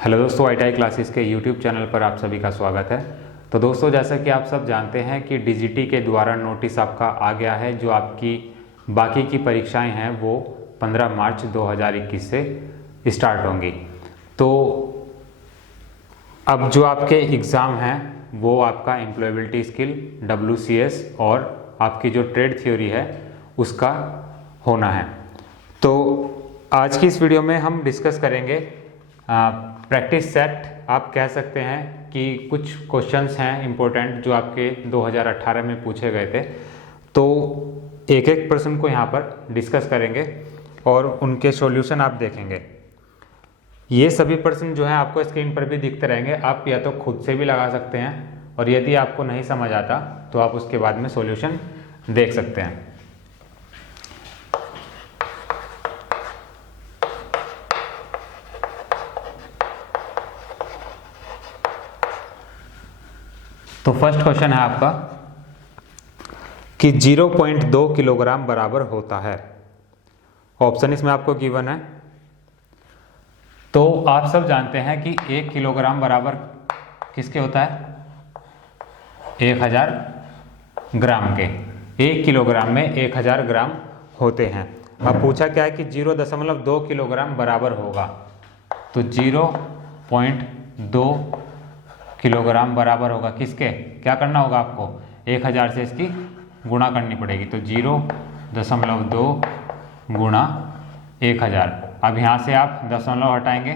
Hello दोस्तों, ITI classes के YouTube channel पर आप सभी का स्वागत है। तो दोस्तों, जैसा कि आप सब जानते हैं कि DGT के द्वारा नोटिस आपका आ गया है। जो आपकी बाकी की परीक्षाएं हैं वो 15 मार्च 2021 से स्टार्ट होंगी। तो अब जो आपके एग्ज़ाम हैं वो आपका एम्प्लॉयबिलिटी स्किल WCS और आपकी जो ट्रेड थ्योरी है उसका होना है। तो आज की इस वीडियो में हम डिस्कस करेंगे प्रैक्टिस सेट। आप कह सकते हैं कि कुछ क्वेश्चंस हैं इम्पोर्टेंट जो आपके 2018 में पूछे गए थे। तो एक एक प्रश्न को यहाँ पर डिस्कस करेंगे और उनके सॉल्यूशन आप देखेंगे। ये सभी प्रश्न जो हैं आपको स्क्रीन पर भी दिखते रहेंगे। आप या तो खुद से भी लगा सकते हैं और यदि आपको नहीं समझ आता तो आप उसके बाद में सॉल्यूशन देख सकते हैं। तो फर्स्ट क्वेश्चन है आपका कि 0.2 किलोग्राम बराबर होता है। ऑप्शन इसमें आपको गिवन है। तो आप सब जानते हैं कि 1 किलोग्राम बराबर किसके होता है? 1000 ग्राम के। 1 किलोग्राम में 1000 ग्राम होते हैं। अब पूछा क्या है कि 0.2 किलोग्राम बराबर होगा। तो 0.2 किलोग्राम बराबर होगा किसके? क्या करना होगा आपको? 1000 से इसकी गुणा करनी पड़ेगी। तो 0.2 गुणा 1000। अब यहाँ से आप दशमलव हटाएंगे,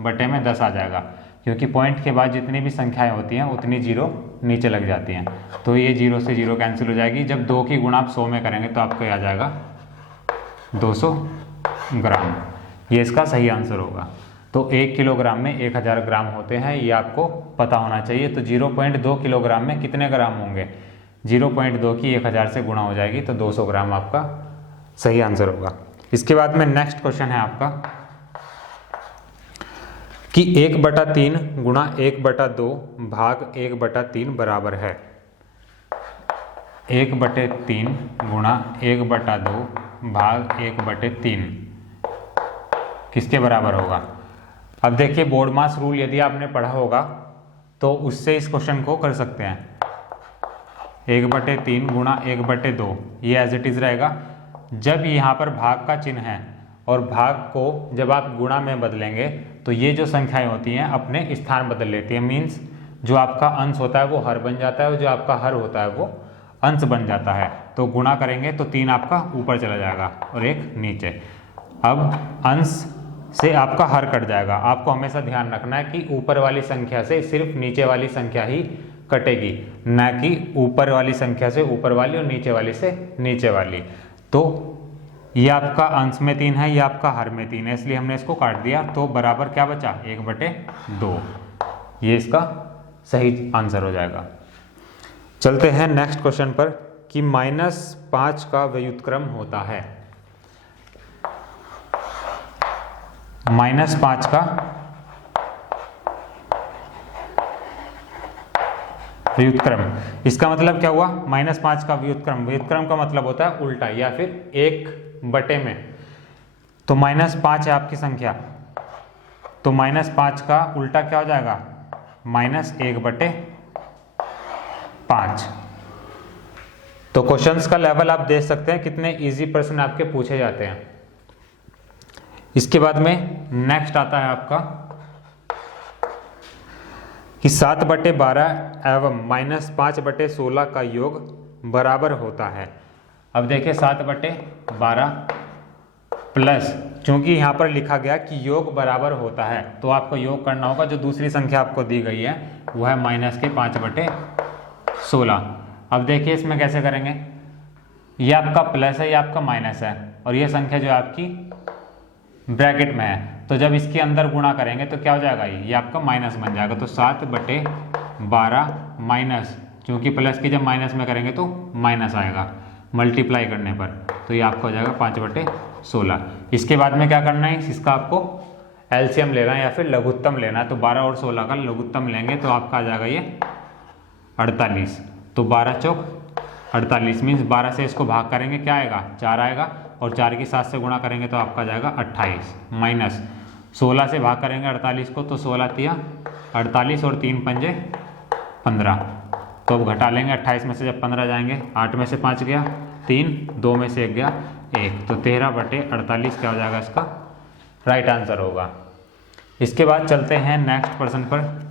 बटे में 10 आ जाएगा, क्योंकि पॉइंट के बाद जितनी भी संख्याएं होती हैं उतनी जीरो नीचे लग जाती हैं। तो ये 0 से 0 कैंसिल हो जाएगी। जब 2 की गुणा आप 100 में करेंगे तो आपको आ जाएगा 200 ग्राम। ये इसका सही आंसर होगा। तो 1 किलोग्राम में 1000 ग्राम होते हैं, ये आपको पता होना चाहिए। तो 0.2 किलोग्राम में कितने ग्राम होंगे? 0.2 की 1000 से गुणा हो जाएगी, तो 200 ग्राम आपका सही आंसर होगा। इसके बाद में नेक्स्ट क्वेश्चन है आपका कि 1/3 गुणा 1/2 भाग 1/3 बराबर है। 1/3 गुणा 1/2 भाग 1/3 किसके बराबर होगा? अब देखिए, बोर्ड मास रूल यदि आपने पढ़ा होगा तो उससे इस क्वेश्चन को कर सकते हैं। 1/3 गुणा 1/2 ये एज इट इज रहेगा। जब यहाँ पर भाग का चिन्ह है और भाग को जब आप गुणा में बदलेंगे तो ये जो संख्याएं होती हैं अपने स्थान बदल लेती हैं। मीन्स जो आपका अंश होता है वो हर बन जाता है और जो आपका हर होता है वो अंश बन जाता है। तो गुणा करेंगे तो 3 आपका ऊपर चला जाएगा और 1 नीचे। अब अंश से आपका हर कट जाएगा। आपको हमेशा ध्यान रखना है कि ऊपर वाली संख्या से सिर्फ नीचे वाली संख्या ही कटेगी, ना कि ऊपर वाली संख्या से ऊपर वाली और नीचे वाली से नीचे वाली। तो ये आपका अंश में 3 है, ये आपका हर में 3 है, इसलिए हमने इसको काट दिया। तो बराबर क्या बचा? 1/2। ये इसका सही आंसर हो जाएगा। चलते हैं नेक्स्ट क्वेश्चन पर कि -5 का व्युत्क्रम होता है। -5 का व्युत्क्रम, इसका मतलब क्या हुआ? -5 का व्युत्क्रम। व्युत्क्रम का मतलब होता है उल्टा या फिर 1 में। तो -5 है आपकी संख्या, तो -5 का उल्टा क्या हो जाएगा? -1/5। तो क्वेश्चंस का लेवल आप देख सकते हैं कितने इजी प्रश्न आपके पूछे जाते हैं। इसके बाद में नेक्स्ट आता है आपका कि 7/12 एवं -5/16 का योग बराबर होता है। अब देखिए 7/12 प्लस, चूंकि यहाँ पर लिखा गया कि योग बराबर होता है तो आपको योग करना होगा। जो दूसरी संख्या आपको दी गई है वो है -5/16। अब देखिए इसमें कैसे करेंगे? ये आपका प्लस है, ये आपका माइनस है और ये संख्या जो है आपकी ब्रैकेट में है। तो जब इसके अंदर गुणा करेंगे तो क्या हो जाएगा? ये आपका माइनस बन जाएगा। तो 7/12 माइनस, क्योंकि प्लस की जब माइनस में करेंगे तो माइनस आएगा मल्टीप्लाई करने पर, तो ये आपका हो जाएगा 5/16। इसके बाद में क्या करना है? इसका आपको एलसीएम लेना है या फिर लघुत्तम लेना है। तो 12 और 16 का लघुत्तम लेंगे तो आपका आ जाएगा ये 48। तो 12 चौक 48 मीन्स 12 से इसको भाग करेंगे क्या आएगा? 4 आएगा और 4 की 7 से गुणा करेंगे तो आपका जाएगा 28 माइनस 16 से भाग करेंगे 48 को तो 16 तिया 48 और 3 पंजे 15। तो अब घटा लेंगे 28 में से जब 15 जाएंगे, 8 में से 5 गया 3, 2 में से 1 गया 1, तो 13/48 क्या हो जाएगा इसका राइट आंसर होगा। इसके बाद चलते हैं नेक्स्ट प्रश्न पर।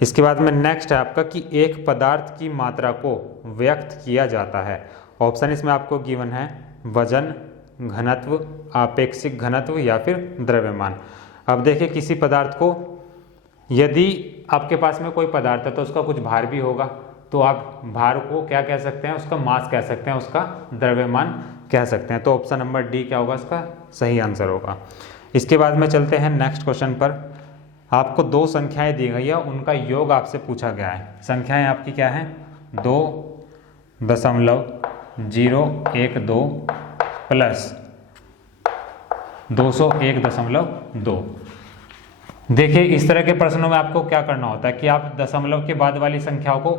इसके बाद में नेक्स्ट है आपका कि एक पदार्थ की मात्रा को व्यक्त किया जाता है। ऑप्शन इसमें आपको गिवन है वजन, घनत्व, आपेक्षिक घनत्व या फिर द्रव्यमान। अब देखिए किसी पदार्थ को, यदि आपके पास में कोई पदार्थ है तो उसका कुछ भार भी होगा, तो आप भार को क्या कह सकते हैं, उसका मास कह सकते हैं, उसका द्रव्यमान कह सकते हैं। तो ऑप्शन नंबर डी क्या होगा इसका सही आंसर होगा। इसके बाद में चलते हैं नेक्स्ट क्वेश्चन पर। आपको दो संख्याएं दी गई है, उनका योग आपसे पूछा गया है। संख्याएं आपकी क्या हैं 2.012 प्लस 201.2। देखिए इस तरह के प्रश्नों में आपको क्या करना होता है कि आप दशमलव के बाद वाली संख्याओं को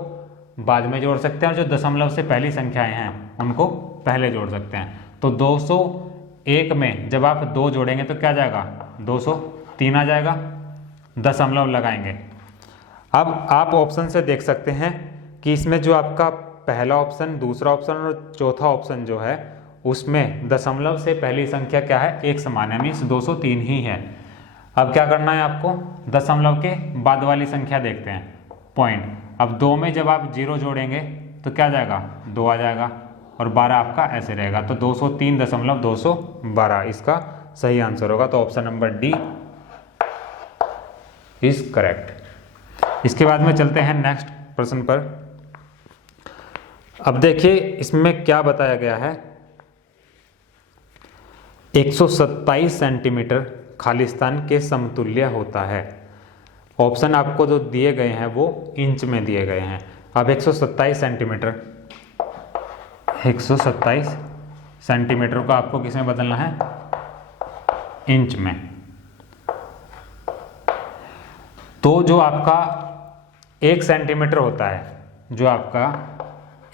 बाद में जोड़ सकते हैं और जो दशमलव से पहली संख्याएं हैं उनको पहले जोड़ सकते हैं। तो 201 में जब आप 2 जोड़ेंगे तो क्या जाएगा 203 आ जाएगा, दशमलव लगाएंगे। अब आप ऑप्शन से देख सकते हैं कि इसमें जो आपका पहला ऑप्शन, दूसरा ऑप्शन और चौथा ऑप्शन जो है उसमें दशमलव से पहली संख्या क्या है एक समान है, मीन्स 203 ही है। अब क्या करना है आपको, दशमलव के बाद वाली संख्या देखते हैं पॉइंट। अब 2 में जब आप 0 जोड़ेंगे तो क्या जाएगा 2 आ जाएगा और 12 आपका ऐसे रहेगा, तो 203.212 इसका सही आंसर होगा। तो option number D is correct. इसके बाद में चलते हैं नेक्स्ट प्रश्न पर। अब देखिए इसमें क्या बताया गया है, 127 सेंटीमीटर खालिस्तान के समतुल्य होता है। ऑप्शन आपको जो दिए गए हैं वो इंच में दिए गए हैं। अब 127 सेंटीमीटर को आपको किस में बदलना है, इंच में। तो जो आपका 1 सेंटीमीटर होता है, जो आपका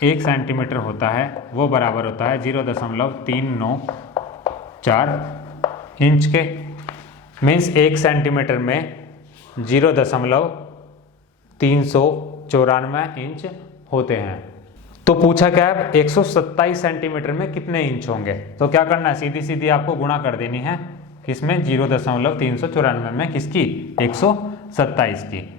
1 सेंटीमीटर होता है वो बराबर होता है 0.394 इंच के। मीन्स 1 सेंटीमीटर में 0.394 इंच होते हैं। तो पूछा क्या है 127 सेंटीमीटर में कितने इंच होंगे, तो क्या करना है सीधी सीधी आपको गुणा कर देनी है किसमें 0.394 में, किसकी 127 की।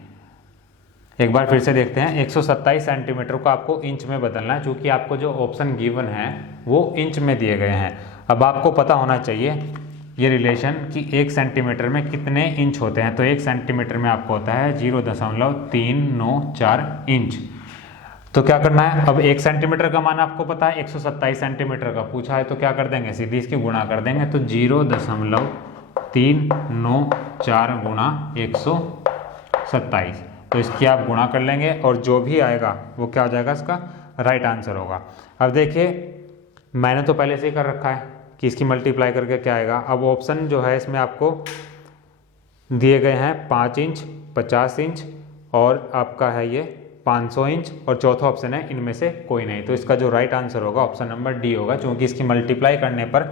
एक बार फिर से देखते हैं, 127 सेंटीमीटर को आपको इंच में बदलना है, चूंकि आपको जो ऑप्शन गिवन है वो इंच में दिए गए हैं। अब आपको पता होना चाहिए ये रिलेशन कि 1 सेंटीमीटर में कितने इंच होते हैं। तो 1 सेंटीमीटर में आपको होता है 0.394 इंच। तो क्या करना है, अब 1 सेंटीमीटर का मान आपको पता है, 127 सेंटीमीटर का पूछा है तो क्या कर देंगे सीधी इसकी गुणा कर देंगे। तो 0.394 गुणा 127, तो इसकी आप गुणा कर लेंगे और जो भी आएगा वो क्या हो जाएगा इसका राइट आंसर होगा। अब देखिए मैंने तो पहले से ही कर रखा है कि इसकी मल्टीप्लाई करके क्या आएगा। अब ऑप्शन जो है इसमें आपको दिए गए हैं 5 इंच, 50 इंच और आपका है ये 500 इंच और चौथा ऑप्शन है इनमें से कोई नहीं। तो इसका जो राइट आंसर होगा ऑप्शन नंबर डी होगा, क्योंकि इसकी मल्टीप्लाई करने पर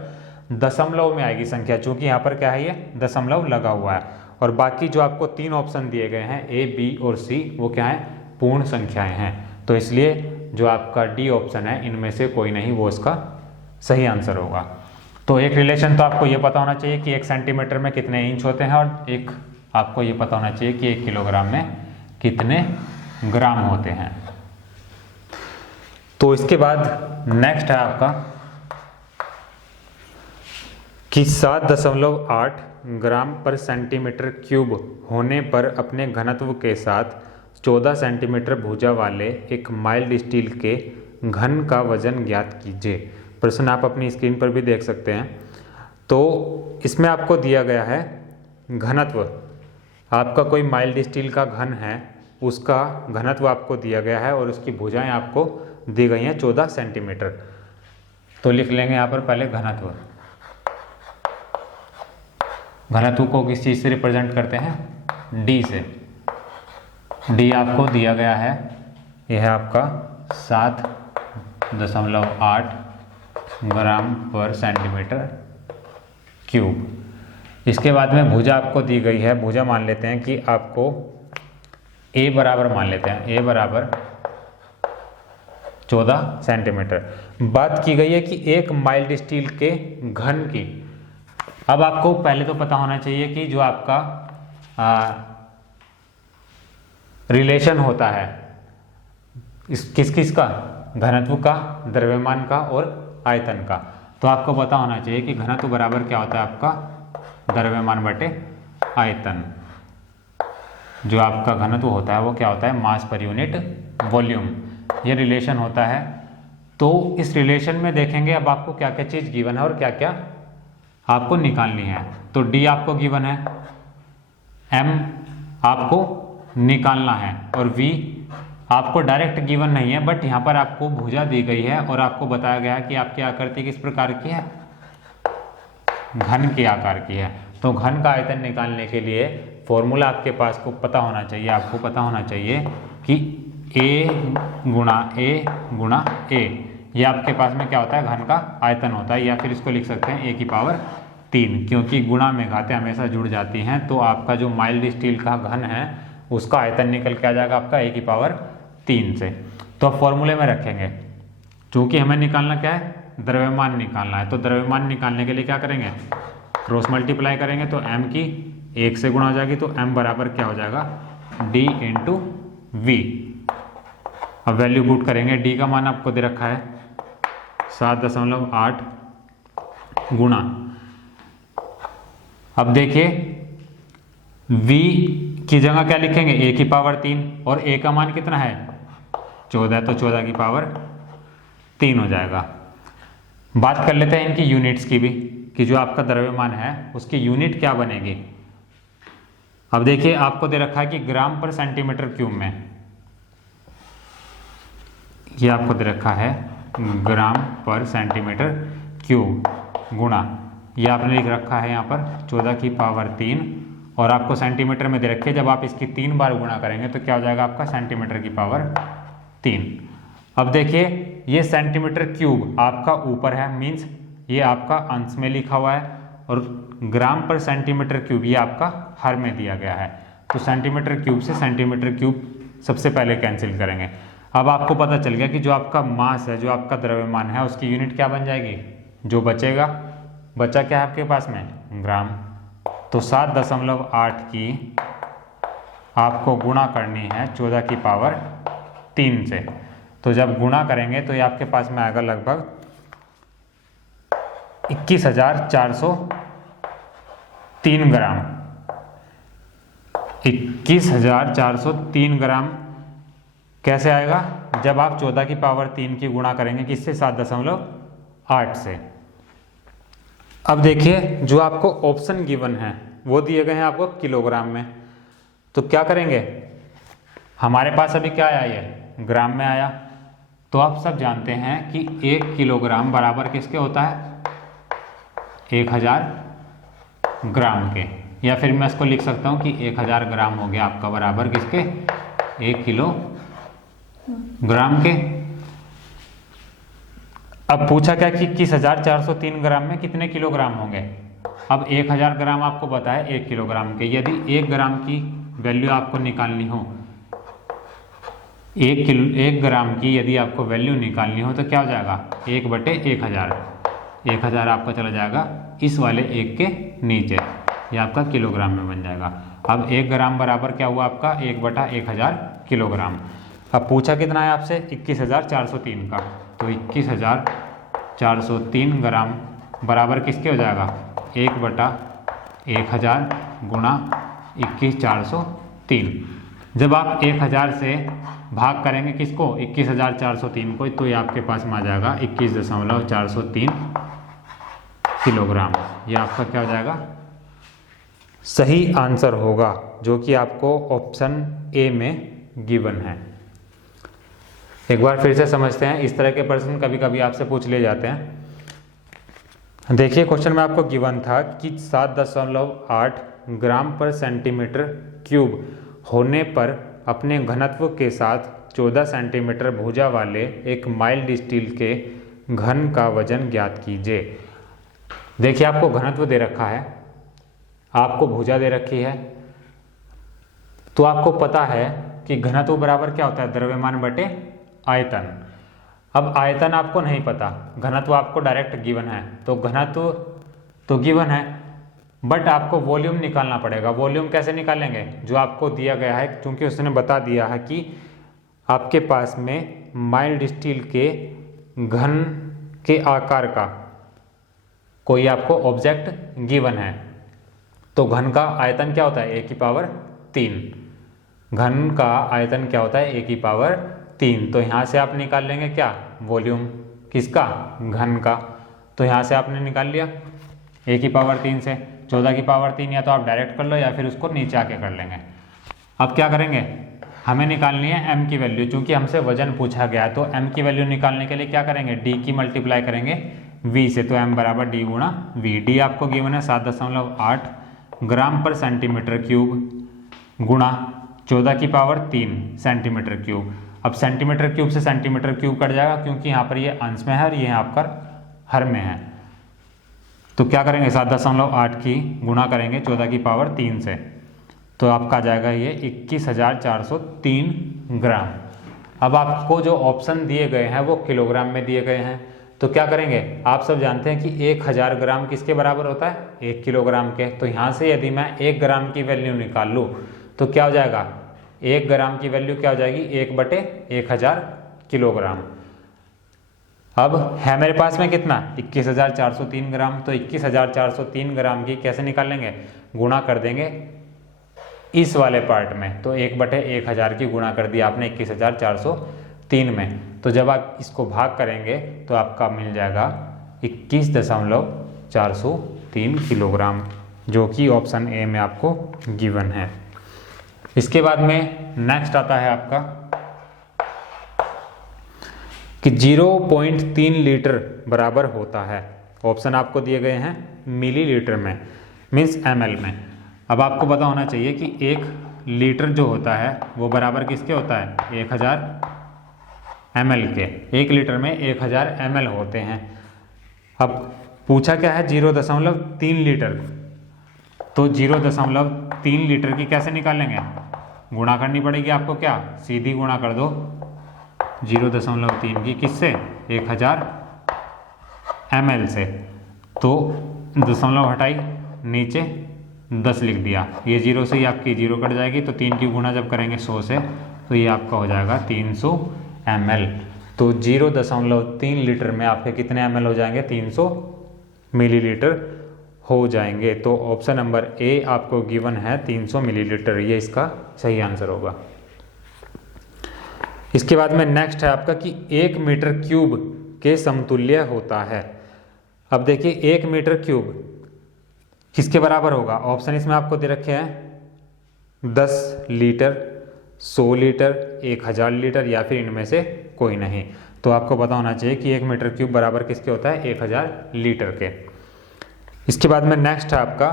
दशमलव में आएगी संख्या, चूंकि यहाँ पर क्या है ये दशमलव लगा हुआ है। और बाकी जो आपको 3 ऑप्शन दिए गए हैं ए, बी और सी वो क्या है पूर्ण संख्याएं हैं। तो इसलिए जो आपका डी ऑप्शन है इनमें से कोई नहीं वो इसका सही आंसर होगा। तो एक रिलेशन तो आपको ये पता होना चाहिए कि 1 सेंटीमीटर में कितने इंच होते हैं और एक आपको ये पता होना चाहिए कि 1 किलोग्राम में कितने ग्राम होते हैं। तो इसके बाद नेक्स्ट है आपका कि 7.8 ग्राम पर सेंटीमीटर क्यूब होने पर अपने घनत्व के साथ 14 सेंटीमीटर भुजा वाले एक माइल्ड स्टील के घन का वजन ज्ञात कीजिए। प्रश्न आप अपनी स्क्रीन पर भी देख सकते हैं। तो इसमें आपको दिया गया है घनत्व, आपका कोई माइल्ड स्टील का घन है उसका घनत्व आपको दिया गया है और उसकी भुजाएं आपको दी गई हैं 14 सेंटीमीटर। तो लिख लेंगे यहाँ पर पहले घनत्व। घनत्व को किस चीज़ से रिप्रेजेंट करते हैं, डी से। डी आपको दिया गया है, यह है आपका 7.8 ग्राम पर सेंटीमीटर क्यूब। इसके बाद में भुजा आपको दी गई है, भुजा मान लेते हैं कि आपको ए बराबर मान लेते हैं, ए बराबर 14 सेंटीमीटर। बात की गई है कि एक माइल्ड स्टील के घन की। अब आपको पहले तो पता होना चाहिए कि जो आपका रिलेशन होता है किस किस का, घनत्व का, द्रव्यमान का और आयतन का। तो आपको पता होना चाहिए कि घनत्व बराबर क्या होता है आपका द्रव्यमान बटे आयतन। जो आपका घनत्व होता है वो क्या होता है, मास पर यूनिट वॉल्यूम। ये रिलेशन होता है। तो इस रिलेशन में देखेंगे अब आपको क्या क्या चीज़ गिवन है और क्या क्या आपको निकालनी है। तो डी आपको गिवन है, एम आपको निकालना है और वी आपको डायरेक्ट गिवन नहीं है, बट यहाँ पर आपको भुजा दी गई है और आपको बताया गया है कि आपकी आकृति किस प्रकार की है, घन के आकार की है। तो घन का आयतन निकालने के लिए फॉर्मूला आपके पास को पता होना चाहिए, आपको पता होना चाहिए कि ए गुणा ए, ये आपके पास में क्या होता है, घन का आयतन होता है। या फिर इसको लिख सकते हैं ए की पावर 3, क्योंकि गुणा में घातें हमेशा जुड़ जाती हैं। तो आपका जो माइल्ड स्टील का घन है उसका आयतन निकल के आ जाएगा आपका ए की पावर 3 से। तो अब फॉर्मूले में रखेंगे, चूंकि हमें निकालना क्या है, द्रव्यमान निकालना है। तो द्रव्यमान निकालने के लिए क्या करेंगे, क्रॉस मल्टीप्लाई करेंगे। तो m की 1 से गुणा हो जाएगी, तो m बराबर क्या हो जाएगा, d इंटू वी। अब वैल्यू पुट करेंगे, d का मान आपको दे रखा है 7.8 गुणा, अब देखिए v की जगह क्या लिखेंगे, a की पावर 3 और a का मान कितना है 14, तो 14 की पावर 3 हो जाएगा। बात कर लेते हैं इनकी यूनिट्स की भी, कि जो आपका द्रव्यमान है उसकी यूनिट क्या बनेगी। अब देखिए आपको दे रखा है कि ग्राम पर सेंटीमीटर क्यूब में, ये आपको दे रखा है ग्राम पर सेंटीमीटर क्यूब गुणा, ये आपने लिख रखा है यहाँ पर 14 की पावर 3 और आपको सेंटीमीटर में दे रखी है। जब आप इसकी 3 बार गुणा करेंगे तो क्या हो जाएगा आपका सेंटीमीटर की पावर 3। अब देखिए ये सेंटीमीटर क्यूब आपका ऊपर है, मीन्स ये आपका अंश में लिखा हुआ है, और ग्राम पर सेंटीमीटर क्यूब ये आपका हर में दिया गया है। तो सेंटीमीटर क्यूब से सेंटीमीटर क्यूब सबसे पहले कैंसिल करेंगे। अब आपको पता चल गया कि जो आपका मास है, जो आपका द्रव्यमान है, उसकी यूनिट क्या बन जाएगी, जो बचेगा, बचा क्या है आपके पास में, ग्राम। तो 7.8 की आपको गुणा करनी है 14 की पावर 3 से। तो जब गुणा करेंगे तो ये आपके पास में आएगा लगभग 21,403 ग्राम। 21,403 ग्राम कैसे आएगा, जब आप 14 की पावर 3 की गुणा करेंगे किससे, 7.8 से। अब देखिए जो आपको ऑप्शन गिवन है वो दिए गए हैं आपको किलोग्राम में। तो क्या करेंगे, हमारे पास अभी क्या आया, ये ग्राम में आया। तो आप सब जानते हैं कि 1 किलोग्राम बराबर किसके होता है, 1000 ग्राम के। या फिर मैं इसको लिख सकता हूँ कि 1000 ग्राम हो गया आपका बराबर किसके, 1 किलोग्राम के। अब पूछा क्या कि 21,403 ग्राम में कितने किलोग्राम होंगे। अब 1000 ग्राम आपको पता है 1 किलोग्राम के, यदि 1 ग्राम की वैल्यू आपको निकालनी हो, 1 ग्राम की यदि आपको वैल्यू निकालनी हो तो क्या हो जाएगा, 1/1000। 1000 आपका चला जाएगा इस वाले 1 के नीचे, ये आपका किलोग्राम में बन जाएगा। अब 1 ग्राम बराबर क्या हुआ आपका, 1/1000 किलोग्राम। अब पूछा कितना है आपसे, 21,403 का। तो 21,403 ग्राम बराबर किसके हो जाएगा, 1/1000 गुणा 21,403। जब आप 1000 से भाग करेंगे किसको, 21,403 को, तो ये आपके पास में आ जाएगा 21.403 किलोग्राम। ये आपका क्या हो जाएगा, सही आंसर होगा, जो कि आपको ऑप्शन ए में गिवन है। एक बार फिर से समझते हैं, इस तरह के प्रश्न कभी कभी आपसे पूछ लिए जाते हैं। देखिए क्वेश्चन में आपको गिवन था कि 7.8 ग्राम पर सेंटीमीटर क्यूब होने पर अपने घनत्व के साथ 14 सेंटीमीटर भुजा वाले एक माइल्ड स्टील के घन का वजन ज्ञात कीजिए। देखिए आपको घनत्व दे रखा है आपको भुजा दे रखी है, तो आपको पता है कि घनत्व बराबर क्या होता है, द्रव्यमान बटे आयतन। अब आयतन आपको नहीं पता, घनत्व आपको डायरेक्ट गिवन है, तो घनत्व तो गिवन है, बट आपको वॉल्यूम निकालना पड़ेगा। वॉल्यूम कैसे निकालेंगे, जो आपको दिया गया है, क्योंकि उसने बता दिया है कि आपके पास में माइल्ड स्टील के घन के आकार का कोई आपको ऑब्जेक्ट गिवन है, तो घन का आयतन क्या होता है, ए की पावर 3। घन का आयतन क्या होता है, ए की पावर 3। तो यहाँ से आप निकाल लेंगे क्या, वॉल्यूम किसका, घन का। तो यहाँ से आपने निकाल लिया ए की पावर 3 से 14 की पावर 3, या तो आप डायरेक्ट कर लो या फिर उसको नीचे आके कर लेंगे। अब क्या करेंगे, हमें निकालनी है m की वैल्यू, चूंकि हमसे वजन पूछा गया है, तो m की वैल्यू निकालने के लिए क्या करेंगे, d की मल्टीप्लाई करेंगे v से, तो m बराबर d गुणा v। d आपको गिवन है 7.8 ग्राम पर सेंटीमीटर क्यूब गुणा 14 की पावर 3 सेंटीमीटर क्यूब। अब सेंटीमीटर क्यूब से सेंटीमीटर क्यूब कट जाएगा, क्योंकि यहाँ पर ये अंश में है और ये आपका हर में है। तो क्या करेंगे, 7.8 की गुणा करेंगे 14 की पावर 3 से, तो आपका आ जाएगा ये 21,403 ग्राम। अब आपको जो ऑप्शन दिए गए हैं वो किलोग्राम में दिए गए हैं, तो क्या करेंगे, आप सब जानते हैं कि 1000 ग्राम किसके बराबर होता है, 1 किलोग्राम के। तो यहाँ से यदि मैं 1 ग्राम की वैल्यू निकाल लूँ तो क्या हो जाएगा, 1 ग्राम की वैल्यू क्या हो जाएगी, 1/1000 किलोग्राम। अब है मेरे पास में कितना, 21,403 ग्राम। तो 21,403 ग्राम की कैसे निकालेंगे, गुणा कर देंगे इस वाले पार्ट में, तो 1/1000 की गुणा कर दिया आपने 21,403 में। तो जब आप इसको भाग करेंगे तो आपका मिल जाएगा 21.403 किलोग्राम, जो कि ऑप्शन ए में आपको गिवन है। इसके बाद में नेक्स्ट आता है आपका कि 0.3 लीटर बराबर होता है। ऑप्शन आपको दिए गए हैं मिलीलीटर में, मीन्स ml में। अब आपको पता होना चाहिए कि 1 लीटर जो होता है वो बराबर किसके होता है, 1000 ml के। 1 लीटर में 1000 ml होते हैं। अब पूछा क्या है, 0.3 लीटर, तो 0.3 लीटर की कैसे निकालेंगे, गुणा करनी पड़ेगी आपको, क्या सीधी गुणा कर दो 0.3 की किससे, 1000 ml से। तो दशमलव हटाई, नीचे 10 लिख दिया, ये 0 से ही आपकी 0 कट जाएगी, तो 3 की गुणा जब करेंगे 100 से तो ये आपका हो जाएगा 300 ml। तो 0.3 लीटर में आपके कितने ml हो जाएंगे, 300 मिलीलीटर हो जाएंगे। तो ऑप्शन नंबर ए आपको गिवन है 300 मिलीलीटर, ये इसका सही आंसर होगा। इसके बाद में नेक्स्ट है आपका कि 1 मीटर क्यूब के समतुल्य होता है। अब देखिए 1 मीटर क्यूब किसके बराबर होगा, ऑप्शन इसमें आपको दे रखे हैं 10 लीटर, 100 लीटर, 1000 लीटर, या फिर इनमें से कोई नहीं। तो आपको पता होना चाहिए कि 1 मीटर क्यूब बराबर किसके होता है, 1000 लीटर के। इसके बाद में नेक्स्ट है आपका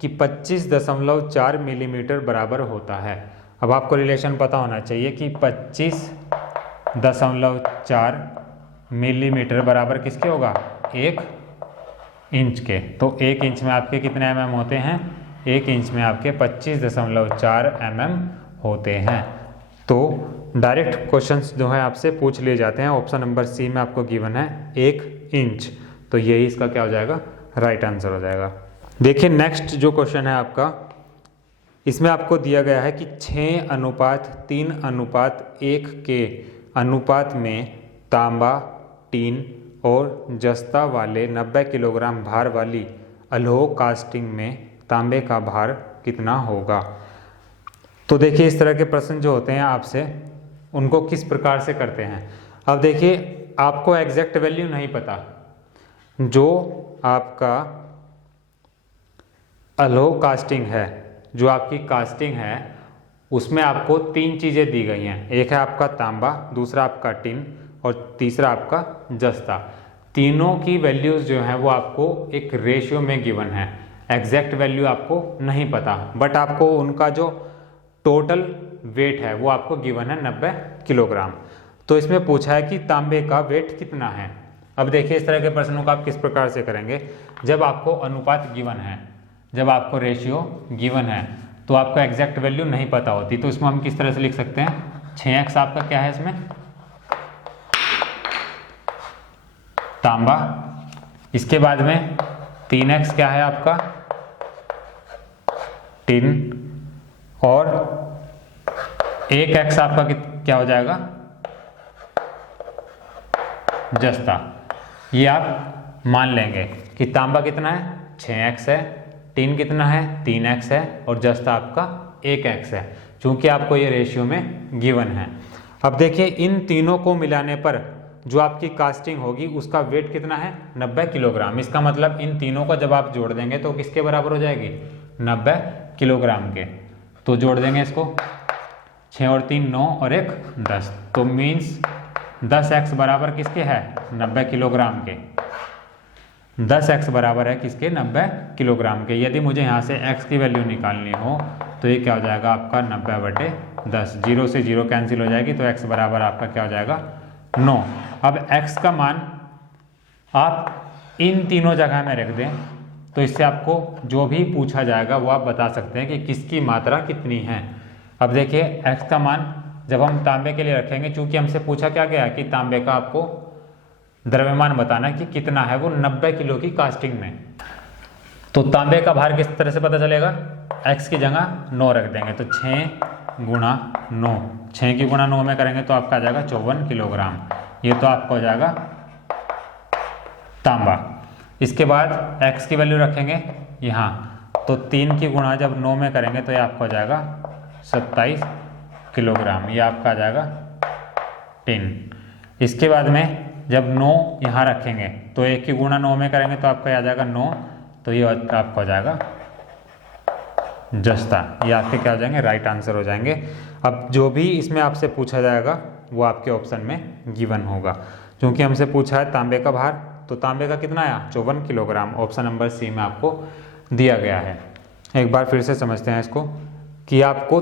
कि 25.4 मिलीमीटर बराबर होता है। अब आपको रिलेशन पता होना चाहिए कि 25.4 मिलीमीटर बराबर किसके होगा, 1 इंच के। तो 1 इंच में आपके कितने mm होते हैं, 1 इंच में आपके 25.4 mm होते हैं। तो डायरेक्ट क्वेश्चंस जो है आपसे पूछ लिए जाते हैं। ऑप्शन नंबर सी में आपको गिवन है 1 इंच, तो यही इसका क्या हो जाएगा, राइट आंसर हो जाएगा। देखिए नेक्स्ट जो क्वेश्चन है आपका, इसमें आपको दिया गया है कि 6:3:1 के अनुपात में तांबा, टीन और जस्ता वाले 90 किलोग्राम भार वाली अलोह कास्टिंग में तांबे का भार कितना होगा। तो देखिए इस तरह के प्रश्न जो होते हैं आपसे, उनको किस प्रकार से करते हैं। अब देखिए आपको एग्जैक्ट वैल्यू नहीं पता, जो आपका अलोह कास्टिंग है, जो आपकी कास्टिंग है, उसमें आपको 3 चीज़ें दी गई हैं। एक है आपका तांबा, दूसरा आपका टिन और तीसरा आपका जस्ता। तीनों की वैल्यूज़ जो हैं वो आपको एक रेशियो में गिवन है। एग्जैक्ट वैल्यू आपको नहीं पता, बट आपको उनका जो टोटल वेट है वो आपको गिवन है 90 किलोग्राम। तो इसमें पूछा है कि तांबे का वेट कितना है। अब देखिए इस तरह के प्रश्नों को आप किस प्रकार से करेंगे, जब आपको अनुपात गिवन है, जब आपको रेशियो गिवन है तो आपको एग्जैक्ट वैल्यू नहीं पता होती, तो इसमें हम किस तरह से लिख सकते हैं, 6x आपका क्या है इसमें, तांबा। इसके बाद में 3x क्या है आपका, टिन, और 1x आपका क्या हो जाएगा, जस्ता। ये आप मान लेंगे कि तांबा कितना है, 6x है, टिन कितना है, 3x है, और जस्ता आपका 1x है, क्योंकि आपको ये रेशियो में गिवन है। अब देखिए इन तीनों को मिलाने पर जो आपकी कास्टिंग होगी उसका वेट कितना है, 90 किलोग्राम। इसका मतलब इन तीनों को जब आप जोड़ देंगे तो किसके बराबर हो जाएगी, 90 किलोग्राम के। तो जोड़ देंगे इसको, 6 और 3 9 और 1 10, तो मीन्स 10x बराबर किसके है, 90 किलोग्राम के। 10x बराबर है किसके, 90 किलोग्राम के। यदि मुझे यहाँ से x की वैल्यू निकालनी हो तो ये क्या हो जाएगा आपका 90/10, 0 से 0 कैंसिल हो जाएगी, तो x बराबर आपका क्या हो जाएगा, 9। अब x का मान आप इन तीनों जगह में रख दें तो इससे आपको जो भी पूछा जाएगा वो आप बता सकते हैं कि किसकी मात्रा कितनी है। अब देखिए x का मान जब हम तांबे के लिए रखेंगे, चूंकि हमसे पूछा क्या गया कि तांबे का आपको द्रव्यमान बताना कि कितना है, वो 90 किलो की कास्टिंग में। तो तांबे का भार किस तरह से पता चलेगा, x की जगह 9 रख देंगे, तो 6 गुणा 9, 6 की गुणा 9 में करेंगे तो आपका आ जाएगा 54 किलोग्राम। ये तो आपका हो जाएगा तांबा। इसके बाद x की वैल्यू रखेंगे यहाँ, तो 3 की गुणा जब 9 में करेंगे तो ये आपका हो जाएगा 27 किलोग्राम, ये आपका आ जाएगा टिन। इसके बाद में जब 9 यहाँ रखेंगे तो 1 की गुणा 9 में करेंगे तो आपका आ जाएगा 9, तो ये आपका हो जाएगा जस्ता। ये आपके क्या हो जाएंगे, राइट आंसर हो जाएंगे। अब जो भी इसमें आपसे पूछा जाएगा वो आपके ऑप्शन में गिवन होगा। क्योंकि हमसे पूछा है तांबे का भार, तो तांबे का कितना आया, 54 किलोग्राम। ऑप्शन नंबर सी में आपको दिया गया है। एक बार फिर से समझते हैं इसको कि आपको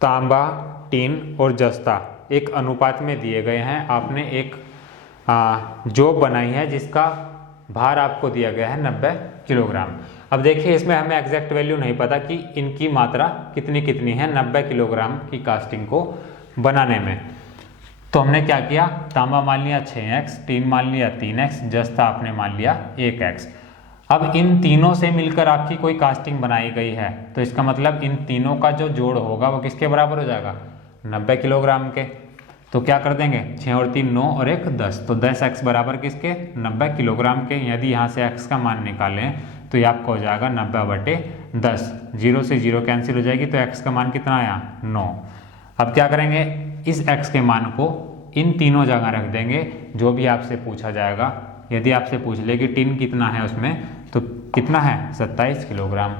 तांबा, टिन और जस्ता एक अनुपात में दिए गए हैं। आपने एक जॉब बनाई है जिसका भार आपको दिया गया है 90 किलोग्राम। अब देखिए इसमें हमें एग्जैक्ट वैल्यू नहीं पता कि इनकी मात्रा कितनी कितनी है 90 किलोग्राम की कास्टिंग को बनाने में। तो हमने क्या किया, तांबा मान लिया 6x, टिन मान लिया 3x, जस्ता आपने मान लिया 1x। अब इन तीनों से मिलकर आपकी कोई कास्टिंग बनाई गई है, तो इसका मतलब इन तीनों का जो जोड़ होगा वो किसके बराबर हो जाएगा, 90 किलोग्राम के। तो क्या कर देंगे, 6 और 3 9 और 1 10, तो 10x बराबर किसके, 90 किलोग्राम के। यदि यहाँ से x का मान निकालें तो ये आपको हो जाएगा 90/10, 0 से 0 कैंसिल हो जाएगी, तो x का मान कितना आया, 9। अब क्या करेंगे, इस x के मान को इन तीनों जगह रख देंगे जो भी आपसे पूछा जाएगा। यदि आपसे पूछ ले कि टिन कितना है उसमें, तो कितना है 27 किलोग्राम,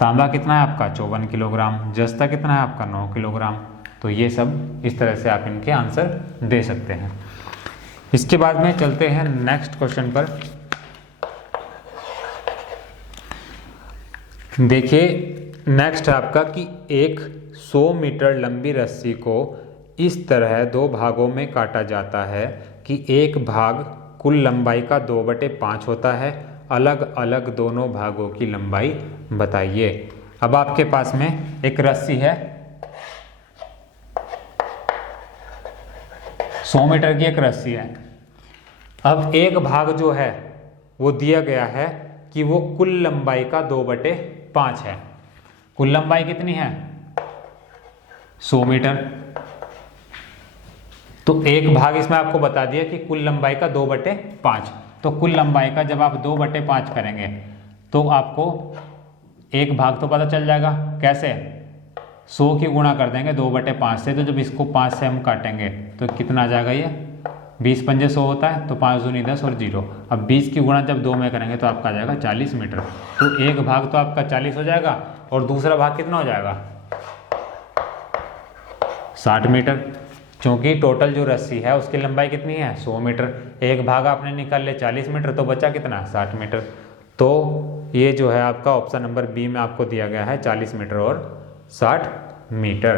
तांबा कितना है आपका 54 किलोग्राम, जस्ता कितना है आपका 9 किलोग्राम। तो ये सब इस तरह से आप इनके आंसर दे सकते हैं। इसके बाद में चलते हैं नेक्स्ट क्वेश्चन पर। देखिए नेक्स्ट है आपका कि एक 100 मीटर लंबी रस्सी को इस तरह 2 भागों में काटा जाता है कि एक भाग कुल लंबाई का 2/5 होता है। अलग अलग दोनों भागों की लंबाई बताइए। अब आपके पास में एक रस्सी है, 100 मीटर की एक रस्सी है। अब एक भाग जो है वो दिया गया है कि वो कुल लंबाई का 2/5 है। कुल लंबाई कितनी है, 100 मीटर। तो एक भाग इसमें आपको बता दिया कि कुल लंबाई का 2/5। तो कुल लंबाई का जब आप 2/5 करेंगे तो आपको एक भाग तो पता चल जाएगा। कैसे, 100 की गुणा कर देंगे 2/5 से, तो जब इसको 5 से हम काटेंगे तो कितना आ जाएगा, ये 20 पंजे 100 होता है, तो 5 दूनी 10 और 0। अब 20 की गुणा जब 2 में करेंगे तो आपका आ जाएगा 40 मीटर। तो एक भाग तो आपका 40 हो जाएगा और दूसरा भाग कितना हो जाएगा, 60 मीटर। क्योंकि टोटल जो रस्सी है उसकी लंबाई कितनी है, 100 मीटर। एक भाग आपने निकाल लिया 40 मीटर, तो बचा कितना, 60 मीटर। तो ये जो है आपका ऑप्शन नंबर बी में आपको दिया गया है 40 मीटर और 60 मीटर।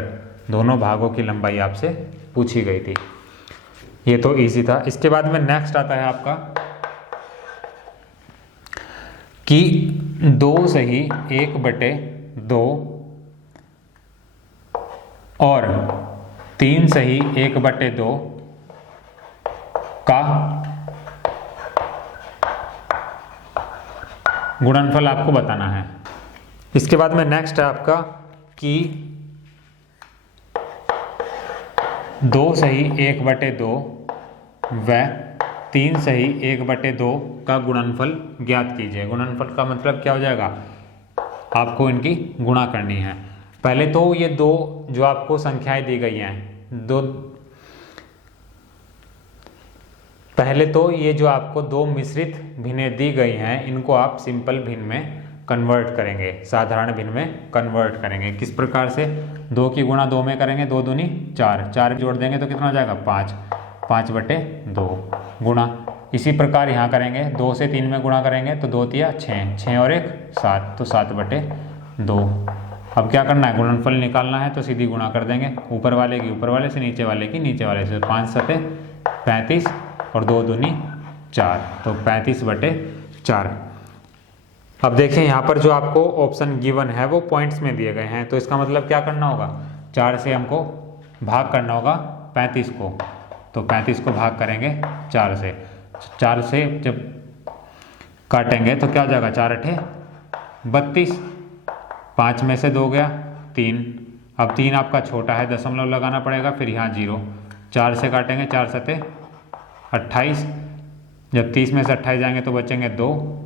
दोनों भागों की लंबाई आपसे पूछी गई थी। ये तो इजी था। इसके बाद में नेक्स्ट आता है आपका कि 2 सही 1/2 और 3 सही 1/2 का गुणनफल आपको बताना है। इसके बाद में नेक्स्ट है आपका कि 2 सही 1/2 व 3 सही 1/2 का गुणनफल ज्ञात कीजिए। गुणनफल का मतलब क्या हो जाएगा, आपको इनकी गुणा करनी है। पहले तो ये दो जो आपको संख्याएं दी गई हैं, पहले तो ये जो आपको दो मिश्रित भिन्नें दी गई हैं, इनको आप सिंपल भिन्न में कन्वर्ट करेंगे, साधारण भिन्न में कन्वर्ट करेंगे। किस प्रकार से, 2 की गुणा 2 में करेंगे, 2 दूनी 4, 4 जोड़ देंगे तो कितना हो जाएगा 5, 5/2 गुणा। इसी प्रकार यहाँ करेंगे, 2 से 3 में गुणा करेंगे तो 2 तिया 6, 6 और 1 7, तो 7/2। अब क्या करना है, गुणनफल निकालना है तो सीधी गुणा कर देंगे, ऊपर वाले की ऊपर वाले से, नीचे वाले की नीचे वाले से। 5 सते 35 और 2 दूनी 4, तो 35/4। अब देखिए यहाँ पर जो आपको ऑप्शन गिवन है वो पॉइंट्स में दिए गए हैं, तो इसका मतलब क्या करना होगा, 4 से हमको भाग करना होगा 35 को, तो 35 को भाग करेंगे 4 से। 4 से जब काटेंगे तो क्या हो जाएगा, 4 8 32, 5 में से 2 गया 3। अब 3 आपका छोटा है, दशमलव लगाना पड़ेगा, फिर यहाँ 0। 4 से काटेंगे, 4 सते 28, जब 30 में से 28 जाएंगे तो बचेंगे 2।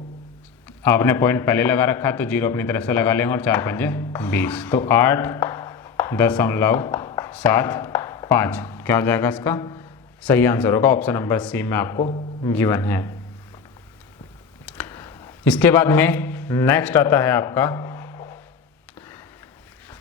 आपने पॉइंट पहले लगा रखा है तो 0 अपनी तरफ से लगा लेंगे और 4 पंजे 20, तो 8.75 क्या हो जाएगा, इसका सही आंसर होगा ऑप्शन नंबर सी में आपको गिवन है। इसके बाद में नेक्स्ट आता है आपका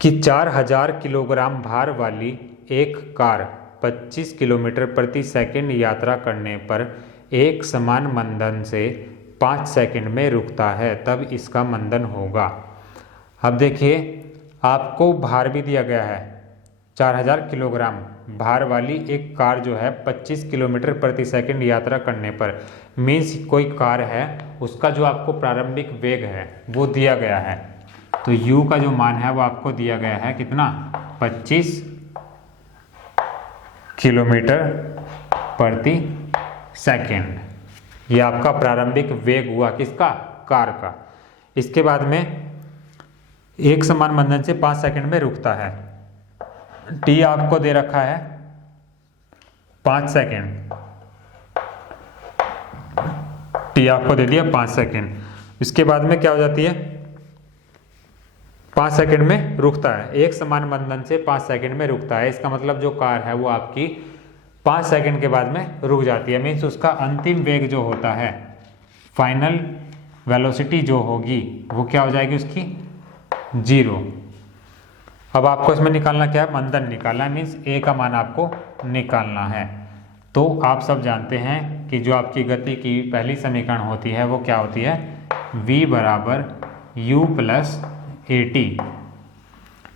कि 4000 किलोग्राम भार वाली एक कार 25 किलोमीटर प्रति सेकंड यात्रा करने पर एक समान मंदन से 5 सेकंड में रुकता है, तब इसका मंदन होगा। अब देखिए आपको भार भी दिया गया है, 4000 किलोग्राम भार वाली एक कार जो है 25 किलोमीटर प्रति सेकंड यात्रा करने पर, मीन्स कोई कार है, उसका जो आपको प्रारंभिक वेग है वो दिया गया है। तो u का जो मान है वो आपको दिया गया है कितना, 25 किलोमीटर प्रति सेकंड। ये आपका प्रारंभिक वेग हुआ किसका, कार का। इसके बाद में एक समान मंदन से 5 सेकंड में रुकता है। t आपको दे रखा है 5 सेकंड, t आपको दे दिया 5 सेकंड। इसके बाद में क्या हो जाती है, 5 सेकंड में रुकता है, एक समान मंदन से 5 सेकंड में रुकता है। इसका मतलब जो कार है वो आपकी 5 सेकंड के बाद में रुक जाती है, मीन्स उसका अंतिम वेग जो होता है, फाइनल वेलोसिटी जो होगी वो क्या हो जाएगी, उसकी 0। अब आपको इसमें निकालना क्या है, मंदन निकालना है, मीन्स ए का मान आपको निकालना है। तो आप सब जानते हैं कि जो आपकी गति की पहली समीकरण होती है वो क्या होती है, v = u + at,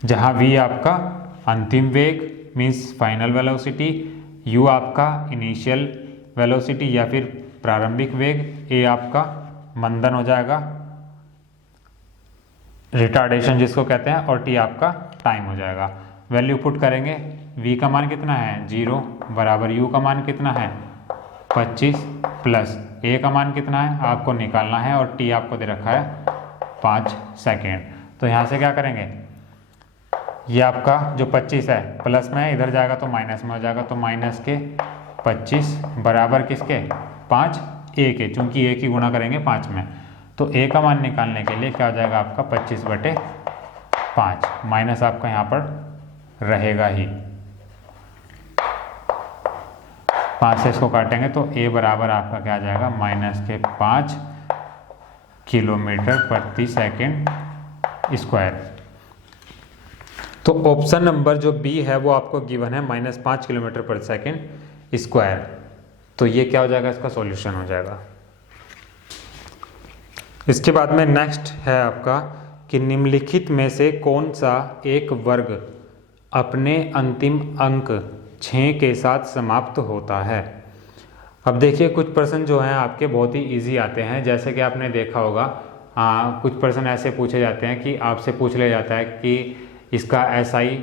जहाँ v आपका अंतिम वेग मीन्स फाइनल वेलोसिटी, u आपका इनिशियल वेलोसिटी या फिर प्रारंभिक वेग, a आपका मंदन हो जाएगा, रिटार्डेशन जिसको कहते हैं, और t आपका टाइम हो जाएगा। वैल्यू पुट करेंगे, v का मान कितना है 0 बराबर u का मान कितना है 25 प्लस a का मान कितना है आपको निकालना है, और t आपको दे रखा है 5 सेकेंड। तो यहाँ से क्या करेंगे, ये आपका जो 25 है प्लस में है, इधर जाएगा तो माइनस में हो जाएगा, तो माइनस के 25 बराबर किसके 5 a के, चूंकि a की गुणा करेंगे 5 में, तो a का मान निकालने के लिए क्या हो जाएगा आपका 25/5, माइनस आपका यहाँ पर रहेगा ही। 5 से इसको काटेंगे तो a बराबर आपका क्या आ जाएगा -5 किलोमीटर प्रति सेकंड स्क्वायर। तो ऑप्शन नंबर जो बी है वो आपको गिवन है -5 किलोमीटर प्रति सेकंड स्क्वायर। तो ये क्या हो जाएगा, इसका सॉल्यूशन हो जाएगा। इसके बाद में नेक्स्ट है आपका कि निम्नलिखित में से कौन सा एक वर्ग अपने अंतिम अंक 6 के साथ समाप्त होता है। अब देखिए कुछ प्रश्न जो हैं आपके बहुत ही इजी आते हैं, जैसे कि आपने देखा होगा कुछ प्रश्न ऐसे पूछे जाते हैं कि आपसे पूछ लिया जाता है कि इसका SI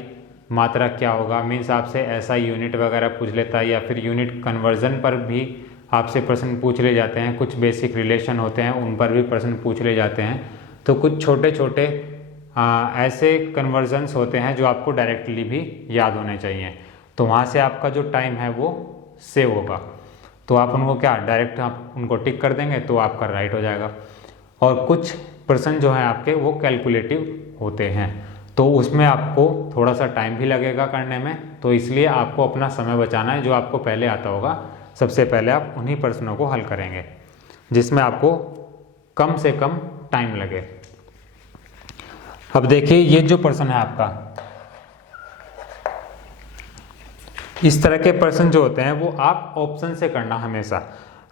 मात्रा क्या होगा, मीन्स आपसे SI यूनिट वगैरह पूछ लेता है, या फिर यूनिट कन्वर्जन पर भी आपसे प्रश्न पूछ ले जाते हैं। कुछ बेसिक रिलेशन होते हैं उन पर भी प्रश्न पूछ ले जाते हैं। तो कुछ छोटे छोटे ऐसे कन्वर्जन्स होते हैं जो आपको डायरेक्टली भी याद होने चाहिए, तो वहाँ से आपका जो टाइम है वो सेव होगा। तो आप उनको क्या डायरेक्ट आप उनको टिक कर देंगे तो आपका राइट हो जाएगा। और कुछ प्रश्न जो हैं आपके वो कैलकुलेटिव होते हैं, तो उसमें आपको थोड़ा सा टाइम भी लगेगा करने में, तो इसलिए आपको अपना समय बचाना है। जो आपको पहले आता होगा सबसे पहले आप उन्हीं प्रश्नों को हल करेंगे जिसमें आपको कम से कम टाइम लगे। अब देखिए ये जो प्रश्न है आपका, इस तरह के प्रश्न जो होते हैं वो आप ऑप्शन से करना हमेशा।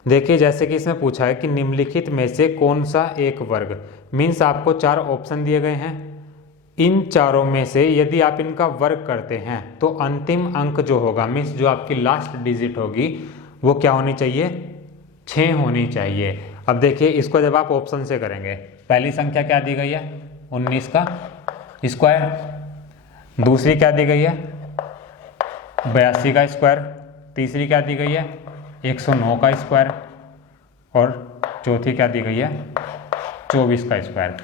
देखिए जैसे कि इसमें पूछा है कि निम्नलिखित में से कौन सा एक वर्ग, मीन्स आपको 4 ऑप्शन दिए गए हैं। इन चारों में से यदि आप इनका वर्ग करते हैं तो अंतिम अंक जो होगा, मीन्स जो आपकी लास्ट डिजिट होगी वो क्या होनी चाहिए, 6 होनी चाहिए। अब देखिए इसको जब आप ऑप्शन से करेंगे, पहली संख्या क्या दी गई है 19 का स्क्वायर, दूसरी क्या दी गई है 82 का स्क्वायर, तीसरी क्या दी गई है 109 का स्क्वायर, और चौथी क्या दी गई है 24 का स्क्वायर।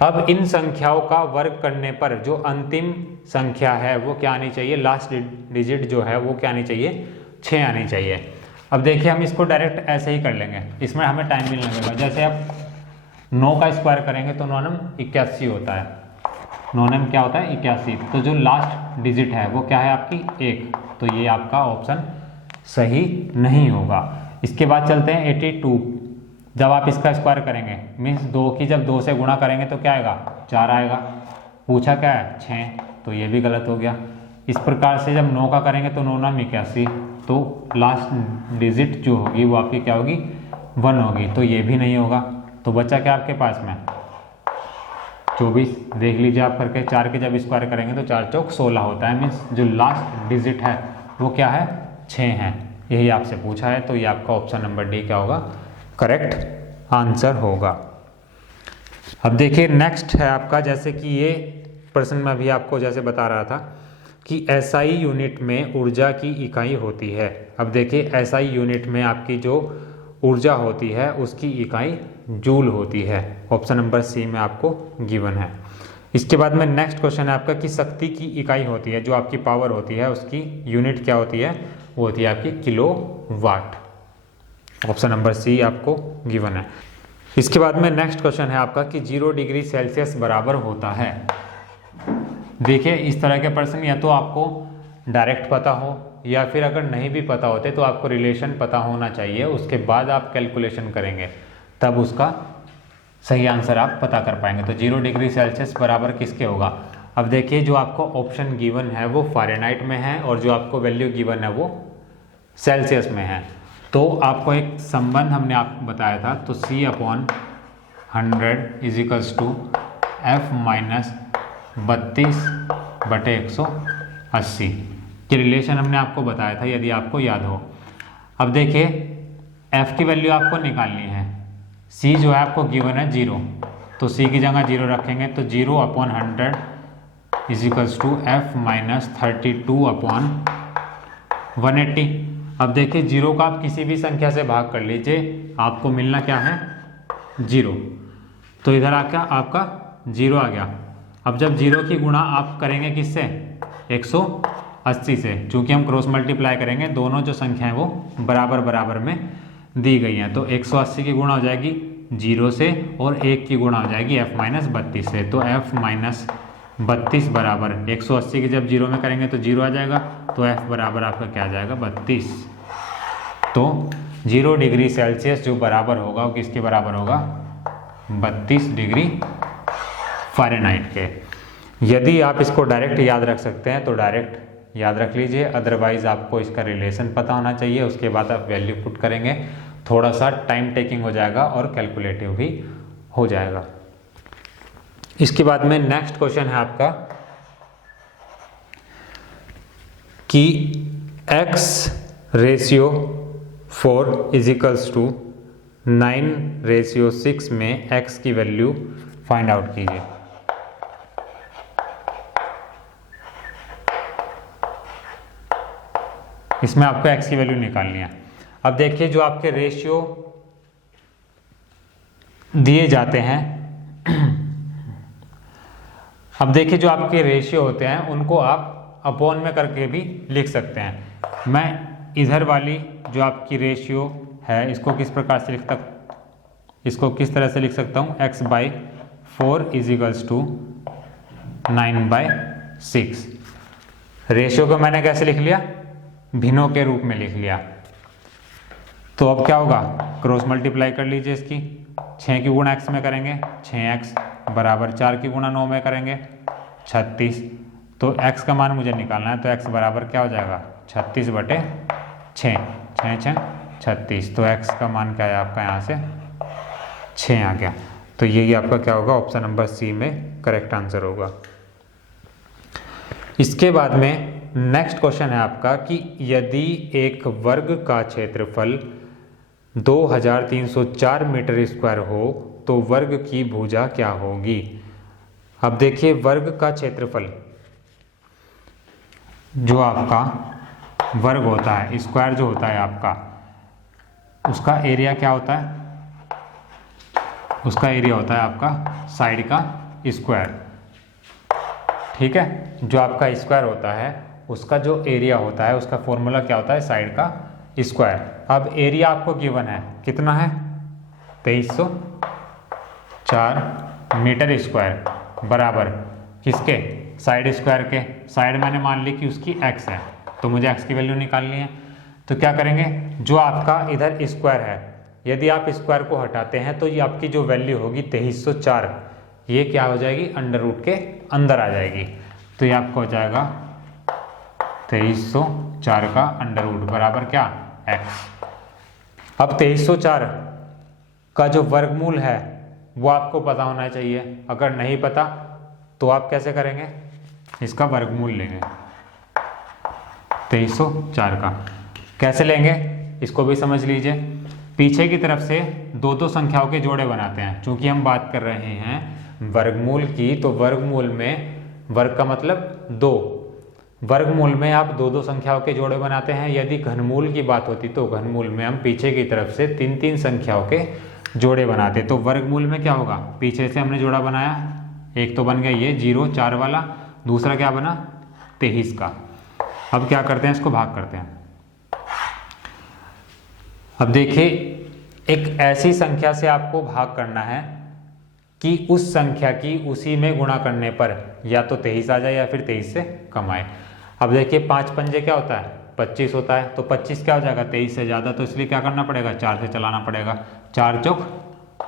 अब इन संख्याओं का वर्ग करने पर जो अंतिम संख्या है वो क्या आनी चाहिए, लास्ट डिजिट जो है वो क्या आनी चाहिए 6 आनी चाहिए। अब देखिए हम इसको डायरेक्ट ऐसे ही कर लेंगे, इसमें हमें टाइम भी नहीं लगेगा। जैसे आप 9 का स्क्वायर करेंगे तो 9 9 81 होता है, 9 9 क्या होता है 81, तो जो लास्ट डिजिट है वो क्या है आपकी 1, तो ये आपका ऑप्शन सही नहीं होगा। इसके बाद चलते हैं 82, जब आप इसका स्क्वायर करेंगे मीन्स 2 की जब 2 से गुणा करेंगे तो क्या आएगा 4 आएगा, पूछा क्या है 6, तो ये भी गलत हो गया। इस प्रकार से जब 9 का करेंगे तो 9 9 81, तो लास्ट डिजिट जो होगी वो आपकी क्या होगी 1 होगी, तो ये भी नहीं होगा। तो बचा क्या आपके पास में 24, देख लीजिए आप करके, 4 के जब स्क्वायर करेंगे तो 4 चौक 16 होता है, मीन्स जो लास्ट डिजिट है वो क्या है 6 है। यही आपसे पूछा है, तो ये आपका ऑप्शन नंबर डी क्या होगा करेक्ट आंसर होगा। अब देखिए नेक्स्ट है आपका, जैसे कि ये प्रश्न में भी आपको जैसे बता रहा था कि SI यूनिट में ऊर्जा की इकाई होती है। अब देखिए SI यूनिट में आपकी जो ऊर्जा होती है उसकी इकाई जूल होती है, ऑप्शन नंबर सी में आपको गिवन है। इसके बाद में नेक्स्ट क्वेश्चन है आपका कि शक्ति की इकाई होती है, जो आपकी पावर होती है उसकी यूनिट क्या होती है, वो होती है आपकी किलोवाट, ऑप्शन नंबर सी आपको गिवन है। इसके बाद में नेक्स्ट क्वेश्चन है आपका कि 0 डिग्री सेल्सियस बराबर होता है। देखिए इस तरह के प्रश्न या तो आपको डायरेक्ट पता हो, या फिर अगर नहीं भी पता होते तो आपको रिलेशन पता होना चाहिए, उसके बाद आप कैलकुलेशन करेंगे तब उसका सही आंसर आप पता कर पाएंगे। तो 0 डिग्री सेल्सियस बराबर किसके होगा। अब देखिए जो आपको ऑप्शन गिवन है वो फ़ारेनहाइट में है, और जो आपको वैल्यू गिवन है वो सेल्सियस में है। तो आपको एक संबंध हमने आपको बताया था, तो C/100 = F-32/180 के रिलेशन हमने आपको बताया था, यदि आपको याद हो। अब देखिए F की वैल्यू आपको निकालनी है, C जो है आपको गिवन है 0, तो C की जगह 0 रखेंगे, तो 0/100 = F-32/180। अब देखिए 0 का आप किसी भी संख्या से भाग कर लीजिए, आपको मिलना क्या है 0, तो इधर आकर आपका 0 आ गया। अब जब 0 की गुणा आप करेंगे किससे 180 से, चूंकि हम क्रॉस मल्टीप्लाई करेंगे, दोनों जो संख्या है वो बराबर बराबर में दी गई हैं, तो 180 की गुणा हो जाएगी 0 से, और 1 की गुणा हो जाएगी F-32 से, तो F-32 बराबर 180 की जब 0 में करेंगे तो 0 आ जाएगा, तो F बराबर आपका क्या आ जाएगा 32। तो 0 डिग्री सेल्सियस जो बराबर होगा वो किसके बराबर होगा 32 डिग्री फ़ारेनहाइट के। यदि आप इसको डायरेक्ट याद रख सकते हैं तो डायरेक्ट याद रख लीजिए, अदरवाइज आपको इसका रिलेशन पता होना चाहिए, उसके बाद आप वैल्यू पुट करेंगे, थोड़ा सा टाइम टेकिंग हो जाएगा और कैलकुलेटिव भी हो जाएगा। इसके बाद में नेक्स्ट क्वेश्चन है आपका कि X/4 = 9:6 में x की वैल्यू फाइंड आउट कीजिए। इसमें आपको x की वैल्यू निकालनी है। अब देखिए जो आपके रेशियो दिए जाते हैं, अब देखिए जो आपके रेशियो होते हैं उनको आप अपॉन में करके भी लिख सकते हैं। मैं इधर वाली जो आपकी रेशियो है इसको किस प्रकार से इसको किस तरह से लिख सकता हूँ, x/4 = 9/6। रेशियो को मैंने कैसे लिख लिया, भिन्नों के रूप में लिख लिया। तो अब क्या होगा, क्रॉस मल्टीप्लाई कर लीजिए इसकी, 6 की गुणा x में करेंगे 6x बराबर 4 की गुणा 9 में करेंगे 36। तो x का मान मुझे निकालना है, तो x बराबर क्या हो जाएगा 36/6, 6 36। तो x का मान क्या है आपका, यहाँ से 6 आ गया। तो यही आपका क्या होगा, ऑप्शन नंबर सी में करेक्ट आंसर होगा। इसके बाद में नेक्स्ट क्वेश्चन है आपका कि यदि एक वर्ग का क्षेत्रफल 2304 मीटर स्क्वायर हो तो वर्ग की भुजा क्या होगी। अब देखिए वर्ग का क्षेत्रफल जो आपका वर्ग होता है, स्क्वायर जो होता है आपका, उसका एरिया क्या होता है, उसका एरिया होता है आपका साइड का स्क्वायर। ठीक है, जो आपका स्क्वायर होता है उसका जो एरिया होता है उसका फॉर्मूला क्या होता है, साइड का स्क्वायर। अब एरिया आपको गिवन है, कितना है 2304 मीटर स्क्वायर बराबर किसके, साइड स्क्वायर के। साइड मैंने मान ली कि उसकी x है, तो मुझे x की वैल्यू निकालनी है। तो क्या करेंगे, जो आपका इधर स्क्वायर है, यदि आप स्क्वायर को हटाते हैं तो ये आपकी जो वैल्यू होगी 2304, ये क्या हो जाएगी, अंडर रूट के अंदर आ जाएगी। तो ये आपको हो जाएगा 2304 का अंडर रूट बराबर क्या, x। अब 2304 का जो वर्गमूल है वो आपको पता होना चाहिए। अगर नहीं पता तो आप कैसे करेंगे, इसका वर्गमूल लेंगे 2304 का। कैसे लेंगे इसको भी समझ लीजिए। पीछे की तरफ से दो दो संख्याओं के जोड़े बनाते हैं। चूंकि हम बात कर रहे हैं वर्गमूल की, तो वर्गमूल में वर्ग का मतलब 2, वर्गमूल में आप दो दो संख्याओं के जोड़े बनाते हैं। यदि घनमूल की बात होती तो घनमूल में हम पीछे की तरफ से 3-3 संख्याओं के जोड़े बनाते। तो वर्गमूल में क्या होगा, पीछे से हमने जोड़ा बनाया, एक तो बन गया ये 0 4 वाला, दूसरा क्या बना 23 का। अब क्या करते हैं, इसको भाग करते हैं। अब देखिए एक ऐसी संख्या से आपको भाग करना है कि उस संख्या की उसी में गुणा करने पर या तो 23 आ जाए या फिर 23 से कम आए। अब देखिए 5 पंजे क्या होता है, 25 होता है। तो 25 क्या हो जाएगा, 23 से ज़्यादा, तो इसलिए क्या करना पड़ेगा, 4 से चलाना पड़ेगा। 4 चौक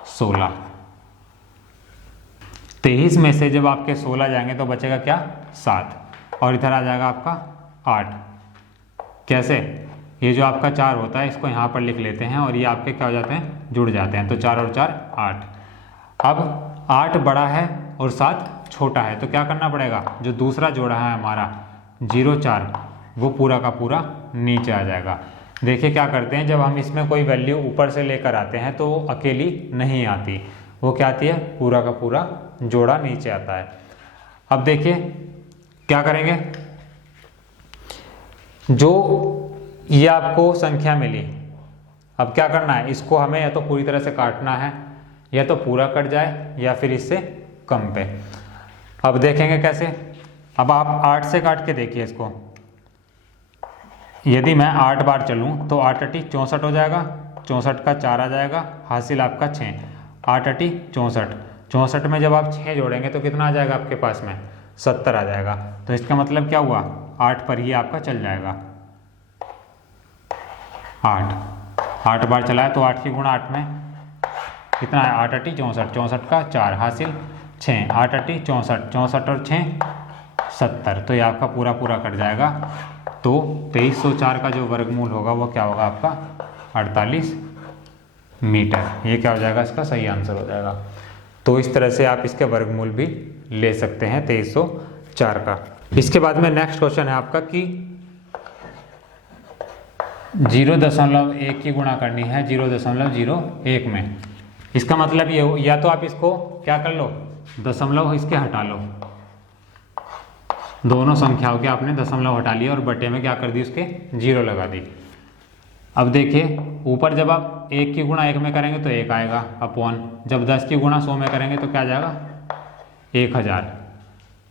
16, 23 में से जब आपके 16 जाएंगे तो बचेगा क्या 7, और इधर आ जाएगा आपका 8। कैसे, ये जो आपका 4 होता है इसको यहाँ पर लिख लेते हैं और ये आपके क्या हो जाते हैं, जुड़ जाते हैं। तो 4 और 4 8। अब 8 बड़ा है और 7 छोटा है, तो क्या करना पड़ेगा, जो दूसरा जोड़ा है हमारा 0 4, वो पूरा का पूरा नीचे आ जाएगा। देखिए क्या करते हैं, जब हम इसमें कोई वैल्यू ऊपर से लेकर आते हैं तो वो अकेली नहीं आती, वो क्या आती है, पूरा का पूरा जोड़ा नीचे आता है। अब देखिए क्या करेंगे, जो ये आपको संख्या मिली, अब क्या करना है, इसको हमें या तो पूरी तरह से काटना है, या तो पूरा कट जाए या फिर इससे कम पे। अब देखेंगे कैसे। अब आप 8 से काट के देखिए इसको। यदि मैं 8 बार चलूं तो 8 अटी 64 हो जाएगा, 64 का 4 आ जाएगा, हासिल आपका 6। 8 अटी 64, 64 में जब आप 6 जोड़ेंगे तो कितना आ जाएगा आपके पास में, 70 आ जाएगा। तो इसका मतलब क्या हुआ, 8 पर ही आपका चल जाएगा। 8 बार चलाया तो 8 की गुणा 8 में कितना है, 8 अटी 64, 64 का 4 हासिल 6, 8 अटी 64, 64 और 6 70। तो ये आपका पूरा पूरा कट जाएगा। तो 2304 का जो वर्गमूल होगा वो क्या होगा आपका 48 मीटर। ये क्या हो जाएगा, इसका सही आंसर हो जाएगा। तो इस तरह से आप इसके वर्गमूल भी ले सकते हैं 2304 का। इसके बाद में नेक्स्ट क्वेश्चन है आपका कि 0.1 की गुणा करनी है 0.01 में। इसका मतलब ये हो, या तो आप इसको क्या कर लो, दशमलव इसके हटा लो, दोनों संख्याओं के आपने दशमलव हटा लिया और बटे में क्या कर दी, उसके 0 लगा दी। अब देखिए ऊपर जब आप 1 की गुणा 1 में करेंगे तो 1 आएगा अपॉन, जब 10 की गुणा 100 में करेंगे तो क्या आ जाएगा 1000।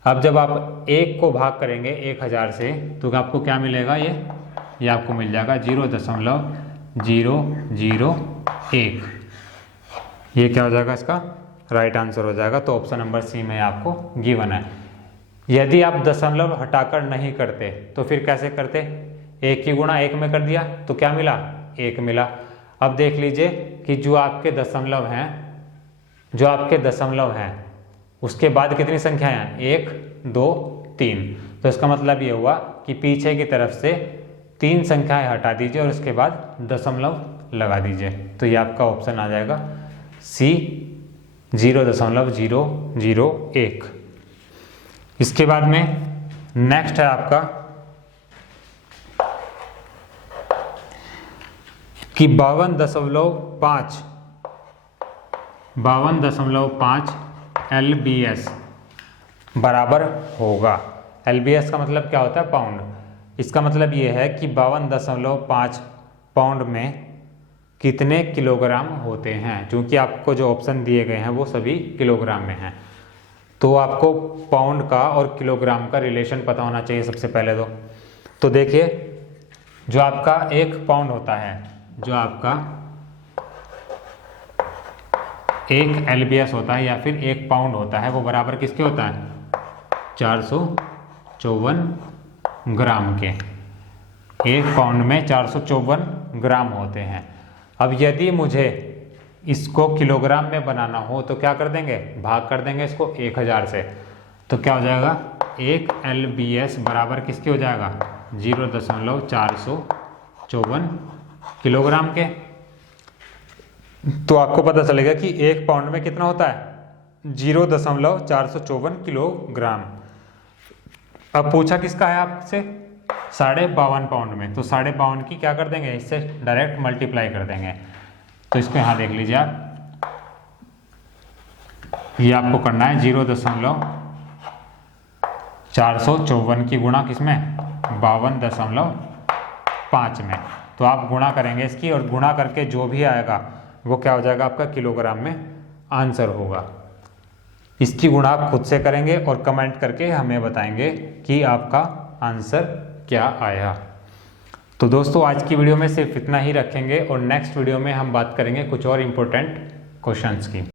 अब जब आप 1 को भाग करेंगे 1000 से तो आपको क्या मिलेगा, ये आपको मिल जाएगा 0.001। ये क्या हो जाएगा, इसका राइट आंसर हो जाएगा। तो ऑप्शन नंबर सी में आपको गिवन है। यदि आप दशमलव हटाकर नहीं करते तो फिर कैसे करते, 1 की गुणा 1 में कर दिया तो क्या मिला, 1 मिला। अब देख लीजिए कि जो आपके दशमलव हैं उसके बाद कितनी संख्याएं हैं, 1 2 3। तो इसका मतलब ये हुआ कि पीछे की तरफ से 3 संख्याएं हटा दीजिए और उसके बाद दशमलव लगा दीजिए। तो ये आपका ऑप्शन आ जाएगा सी 0.001। इसके बाद में नेक्स्ट है आपका कि 52.5 LBS बराबर होगा। LBS का मतलब क्या होता है, पाउंड। इसका मतलब ये है कि 52.5 पाउंड में कितने किलोग्राम होते हैं। क्योंकि आपको जो ऑप्शन दिए गए हैं वो सभी किलोग्राम में हैं, तो आपको पाउंड का और किलोग्राम का रिलेशन पता होना चाहिए सबसे पहले तो देखिए जो आपका 1 पाउंड होता है, जो आपका 1 LBS होता है या फिर 1 पाउंड होता है, वो बराबर किसके होता है, 454 ग्राम के। 1 पाउंड में 454 ग्राम होते हैं। अब यदि मुझे इसको किलोग्राम में बनाना हो तो क्या कर देंगे, भाग कर देंगे इसको 1000 से। तो क्या हो जाएगा, 1 LBS बराबर किसके हो जाएगा, 0.454 किलोग्राम के। तो आपको पता चलेगा कि 1 पाउंड में कितना होता है, 0.454 किलोग्राम। अब पूछा किसका है आपसे, 52.5 पाउंड में। तो 52.5 की क्या कर देंगे, इससे डायरेक्ट मल्टीप्लाई कर देंगे। तो इसको यहाँ देख लीजिए आप, ये आपको करना है 0.454 की गुणा किसमें, 52.5 में। तो आप गुणा करेंगे इसकी, और गुणा करके जो भी आएगा वो क्या हो जाएगा, आपका किलोग्राम में आंसर होगा। इसकी गुणा आप खुद से करेंगे और कमेंट करके हमें बताएंगे कि आपका आंसर क्या आया। तो दोस्तों आज की वीडियो में सिर्फ इतना ही रखेंगे और नेक्स्ट वीडियो में हम बात करेंगे कुछ और इम्पोर्टेंट क्वेश्चंस की।